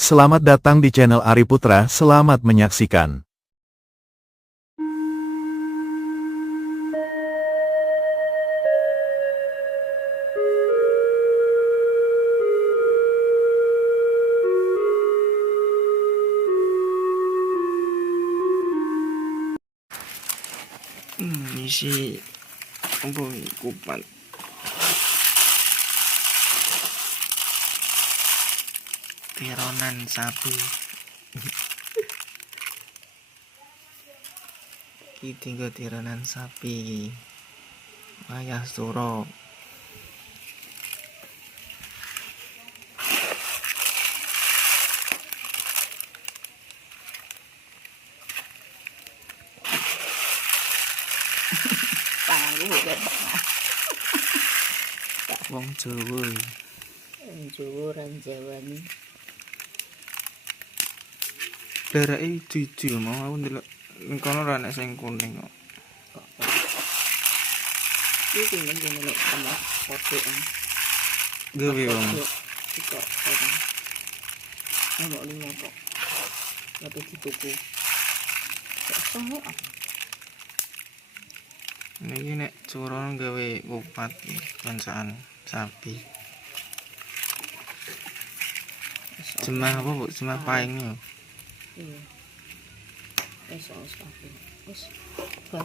Selamat datang di channel Ari Putra, selamat menyaksikan. Isi apa ini, kupat tironan sapi. Iki tinggal tironan sapi wayah suro. Tanganku kok Wong Jawa Jawa ran Jawani. darake jujur mau aku ndelok kono ora ana sing kuning kok. Iki ngene lho sama potekan. Gawe wong Kok kan. Ono limo kok. Tapi dituku. Kok apa? niki nek surono gawe kupat bancaan sapi. Jemah apa, Bu? Jemah paing yo. Iya. Wis sapi. Wis. Bar.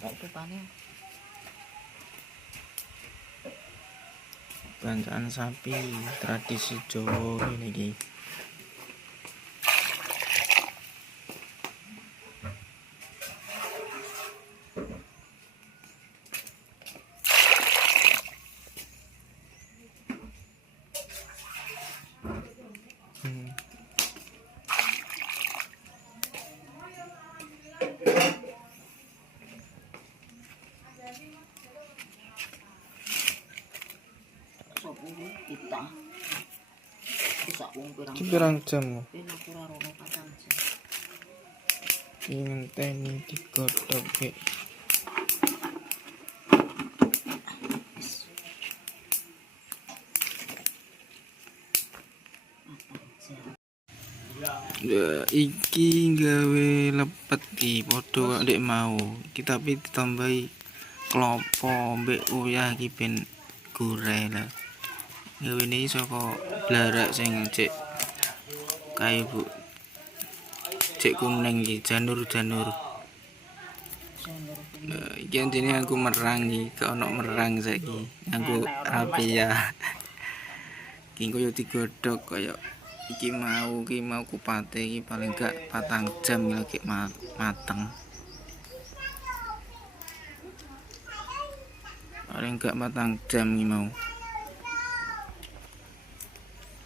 Tak tupane. Bancaan sapi tradisi Jawa ini iki. Sopo kita. Bisa wong pirang. Iki pirang jam? Enak ora rono patang jam. Iki ngenteni digodhog iki. Ya, iki gawe lepet iki padha kok ndek mau. Iki tapi ditambahi klopo mbek uyah iki ben gurih lah. Gawe iki saka blarak sing cek kayu, Bu. Cek kuning iki janur-janur. Iki antene aku merang iki, gak ono merang saiki. Aku rapia. Iki koyo digodhog koyo iki mau kupate iki paling gak 4 jam lagi mateng. Paling gak 4 jam iki mau.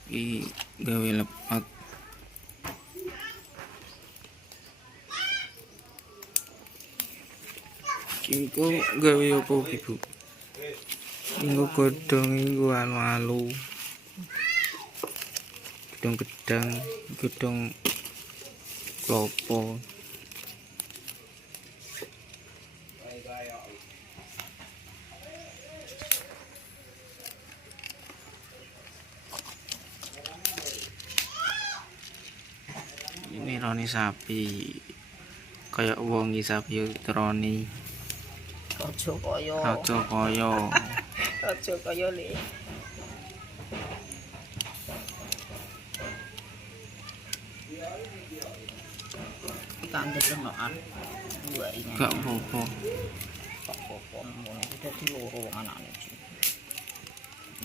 Iki gawe lepet. Iki kok gawe apa iki, Bu? Inggo godhong iku alu-alu. Gedang-gedang, gedang klopo. Ini roni sapi. Kayak wong iki sapi roni. Aja kaya. Aja kaya. Aja kaya le. Kandel lenokan. Dua ini. Gak apa-apa. Kok apa ngono dadi loro wong anake.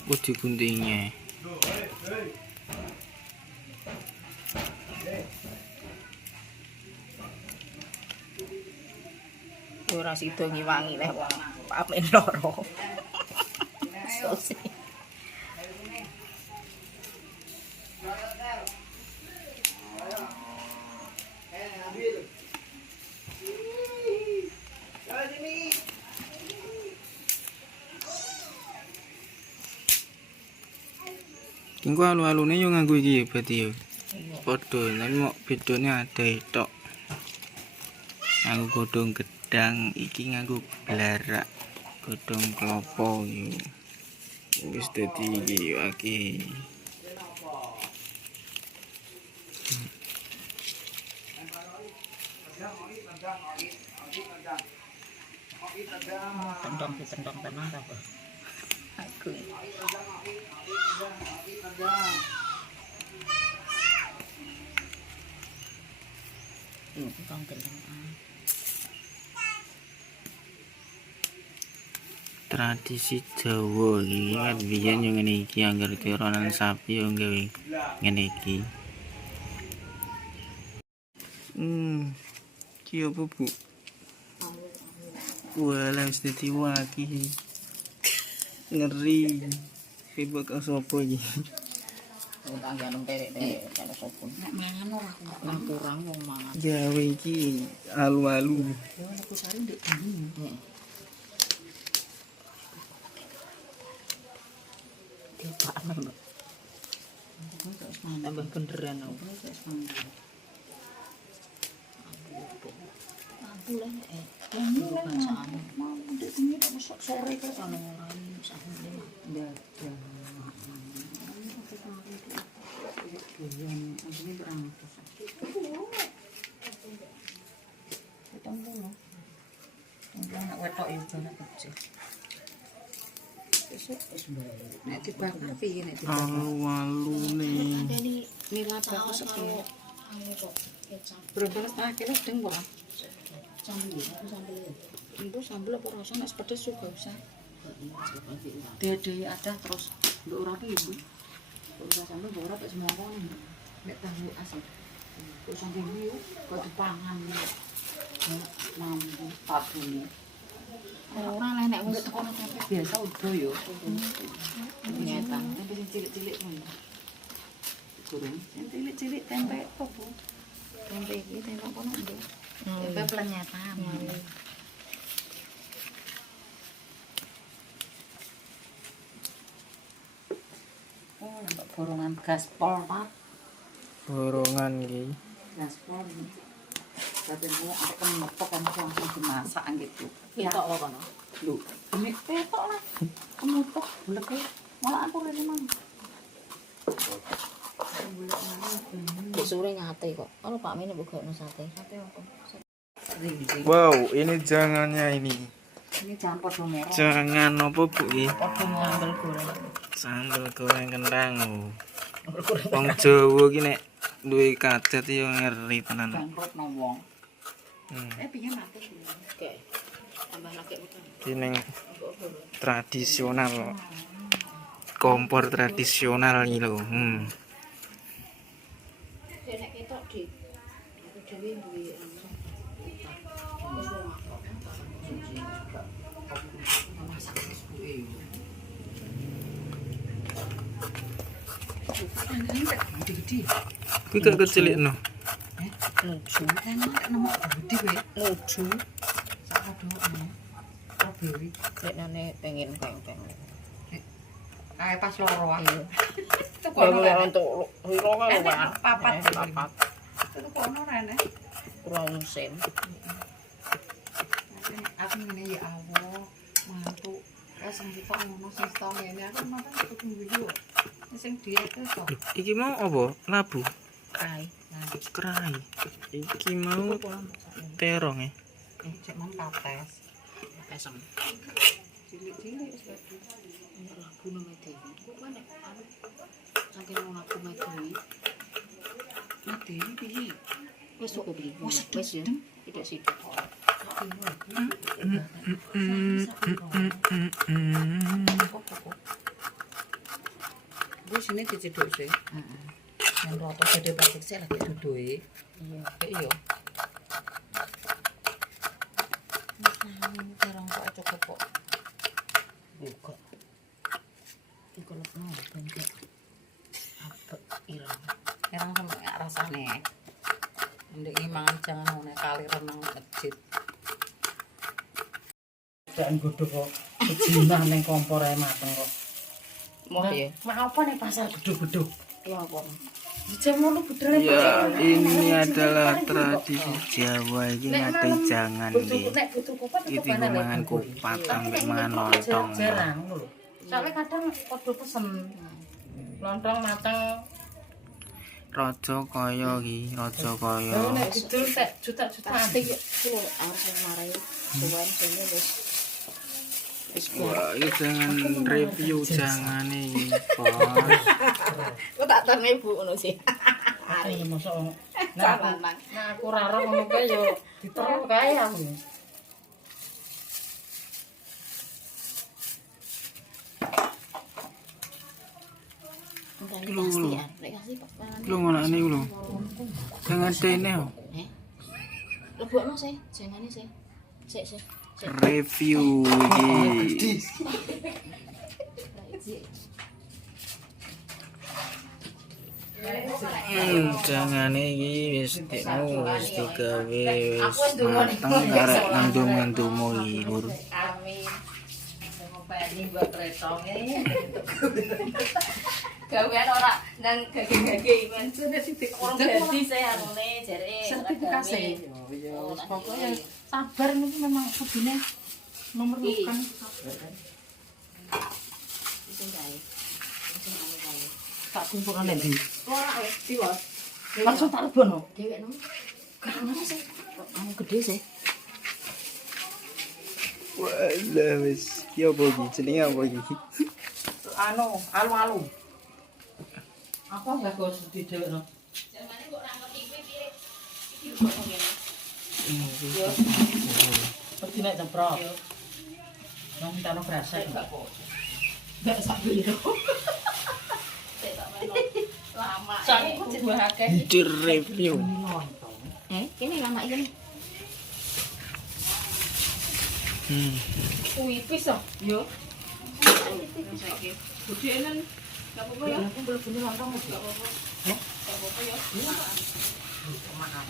Kok diguntinge. Ora sida ngiwangi leh wong pamen loro. Sosi. Engko alu-alune yo nganggo iki ya berarti yo. Padha, tapi mok bedane ada tok. Nganggo godhong gedang, iki nganggo blarak. Godhong klopo iki. Wis dadi iki aki. Tendang ditendang tenan ta, Bos. Aku. Kang tendang. Tradisi Jawa iki kan biyen yo ngene iki anggar tironan sapi yo gawe ngene iki. Ki apa, Bu? Walah wis dadi waki. Ngeri. Hebat kok sapa iki? Utang jangan terek-terek kalau sopun. Nek mangan ora aku kurang wong mangan. Gawe iki alu-alu. Yo aku sari ndek dingin. Dia panen, Mbak. Tambah beneran aku. Ambu lah mau ndek dingin kok sore kok ana ora sahune mah. Alu-alune. Sambel apa rasa nek pedes juga usah. Dede ada terus nduk ora ki ibu. Kok sambel ora pek semua kon. Nek tahu asam. Kok saking iki kok dipangan. Mampu tabune. Ora lah nek wis tekan tempe biasa udo yo. Nyetan, tempe sing cilik-cilik ngono. Goreng, sing cilik-cilik tempe apa, Bu? Tempe iki tempe apa nduk? Tempe plenyetan. Oh, untuk borongan gaspol, Pak. Borongan iki. Gaspol. Tapi mau akan metok kan langsung dimasak gitu. Petok lo kono. Lho, ini petok lah. Kemutok bleke. Malah aku rene mang. Mbok sore nyate kok. Kalau Pak Mene mbok gakno sate. Sate apa? Wow, ini jangannya ini. Ini campur domoro. Jangan apa, Bu iki? Padha ngambil goreng. Sambel goreng kentang. Wong Jawa iki nek duwe kadet yo ngeri tenan. Bangkrut no wong. Piye mati iki? Oke. Tambah lagi utang. Iki ning tradisional. Kompor tradisional iki lho. Nek ketok di dhewe duwe Kuwi gak kecilikno. lucu kan nama gede kowe lucu sak doane strawberry lekane pengen peng-peng kae pas loro ae itu kono entuk loro kan papat itu kono rene kurang musim aku ngene ya Allah mantu sing sitok ngono sing sitok ngene aku nonton kudu video sing diet kok iki mau apa labu kai krai iki mau terong ya cek man pates pesem cilik-cilik wis dadi labu nang medewi kok nek saking ngono aku medewi piye wis kok piye wis ya tidak sithik wis ini dicedhok sih yang roto gede plastik sih lagi duduhe iya terong kok cukup kok buka dikolok no bengkek apa irang sama rasane ndek iki mangan jangan ngene kali renang masjid dan godhog kok kejinah ning kompor ae mateng kok mau piye mau apa ning pasar gedhog-gedhog ya apa Ya, ini adalah tradisi Jawa ini ngate jangan nih. Itu mangan kupat sampai mangan lontong. Soalnya kadang padha pesen. Lontong mateng. Raja kaya iki, raja kaya. Nek didol tek juta-jutaan. Pasti ku harus marai suwen sini wis Wah, ini jangan review, jangan nih, Bos. ku tak terne ibu ngono sih. Ari mosok. Nah, aku ora ora ngono kae yo diterus kae aku. Lu ngono ini lu. Jangan tene. Lebokno sih, jangane sih. Sik. Review iki. Jangan iki wis tekno wis digawe wis mateng karek ngandung-ngandungmu iki, Lur. Amin. Ngopeni buat retongnya. Gawean ora nang gage-gage men sudah sithik orang dadi saya anune jare sertifikasi. Yo pokoknya sabar niku memang kudune nomor bukan sabar kan. Sing gawe. Sing anu gawe. Tak kumpulkan nek ndi. Ora di bos. Langsung tak lebono. Dewek no. Karena sih anu gede sih. Walah wis ki opo iki jenenge apa iki? Anu, alu-alu. Apa enggak kok di dhewek no. Jamane kok ora ngerti kuwi piye. Iki kok ngene. Yo. Pergi nek jemprot. Nang minta no berasa. Enggak sak piro. Lama. Sak iku dua akeh. Di review. Kene lama iki. Kuwi pis to. Yo. Budenan enggak apa-apa ya. Aku belum punya lontong enggak apa-apa. Enggak apa-apa ya. Maaf.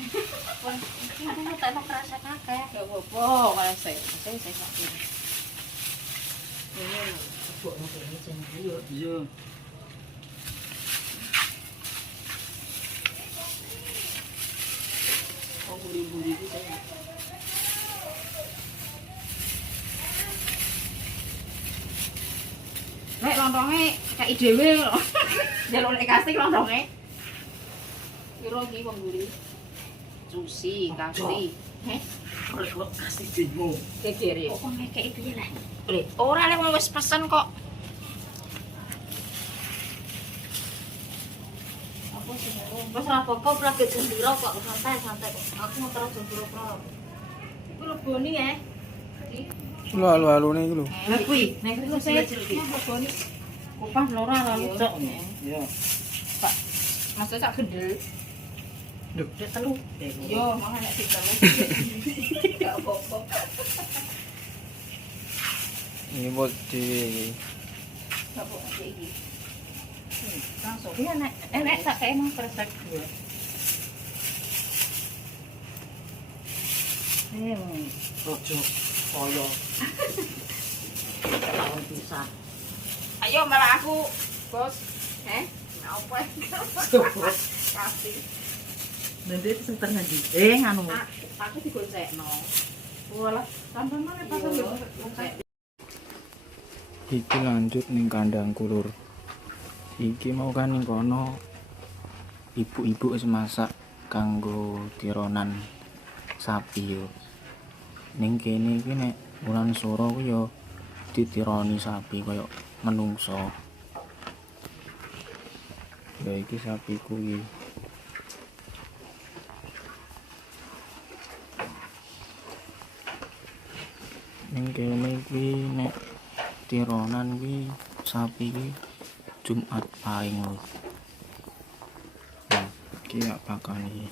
Wah, iki kuwi tak mau kerasa kakek. Enggak apa-apa, kalau saya sak piro. Ini buk ini jeneng yo. Iya. Oh, buri-buri iki saya. Nek lontongnya kayak dhewe lho. Jaluk nek kasih lontongnya. Piro iki wong mburi? Susi, kasih. Heh, Kok kasih demo. gegere. Kok ngekeki piye lah? Le, ora lek wis pesen kok. Apa sih? Wis ora apa-apa lagi jendira kok santai-santai kok. Aku mau terus jendira pro. Iku leboni ya. Lu alu-alune iki lho. Lah kuwi, nek iku saya leboni. Kupas lora lalu cok. Iya. Pak, maksud sak gendel. Duh, Dek telu. Yo, mangan nek sik telu. Gak apa-apa. Ini buat di Gak apa-apa iki. Langsung. Iya nek enek sak kae emang kresek dua. rojo koyo. Tahun bisa. Ayo malah aku, Bos. Apa? Kasih. Nanti senter nanti. Nganu. Aku digocekno. Walah, tambah mana pas yo. Iki lanjut ning kandangku, Lur. Iki mau kan ning kono ibu-ibu wis masak kanggo tironan sapi yo. Ning kene iki nek wulan sora ku yo ditironi sapi koyo menungso. Ya iki sapiku iki. Ning kene iki nek tironan kuwi sapi iki Jumat paing lho. Nah, iki ya pakani.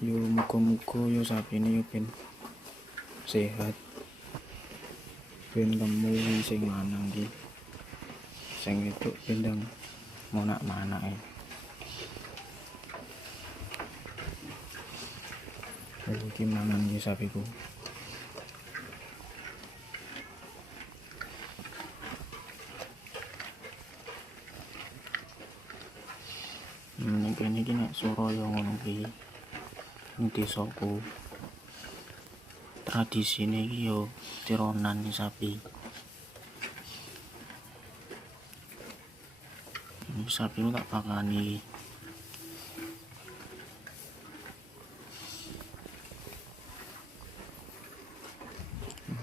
Yo muga-muga yo sapine yo ben sehat. Ben temu sing lanang iki. Sing wedok bendang monak-manake. Iki mangan iki sapiku. Ning kene iki nek swara yo ngono kuwi. Ning desaku. tradisi iki yo tironan sapi. Sapi tak pakani.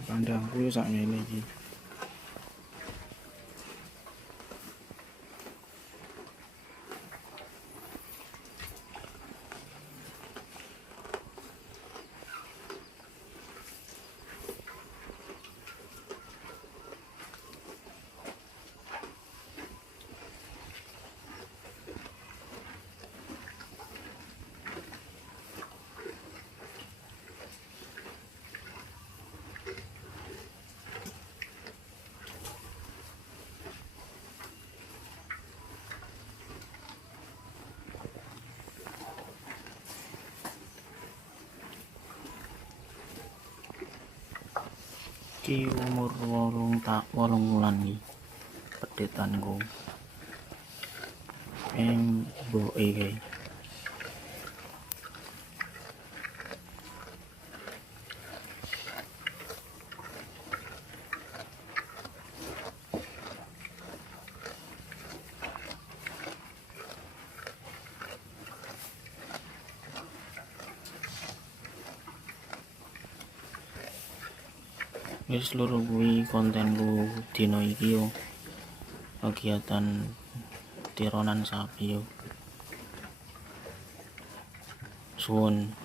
Kandangku yo sak ngene iki. Iki umur 8 wulan iki pedetanku. Mboke kae. Wis seluruh kuwi kontenku dina iki yo. Kegiatan tironan sapi yo. Suwun.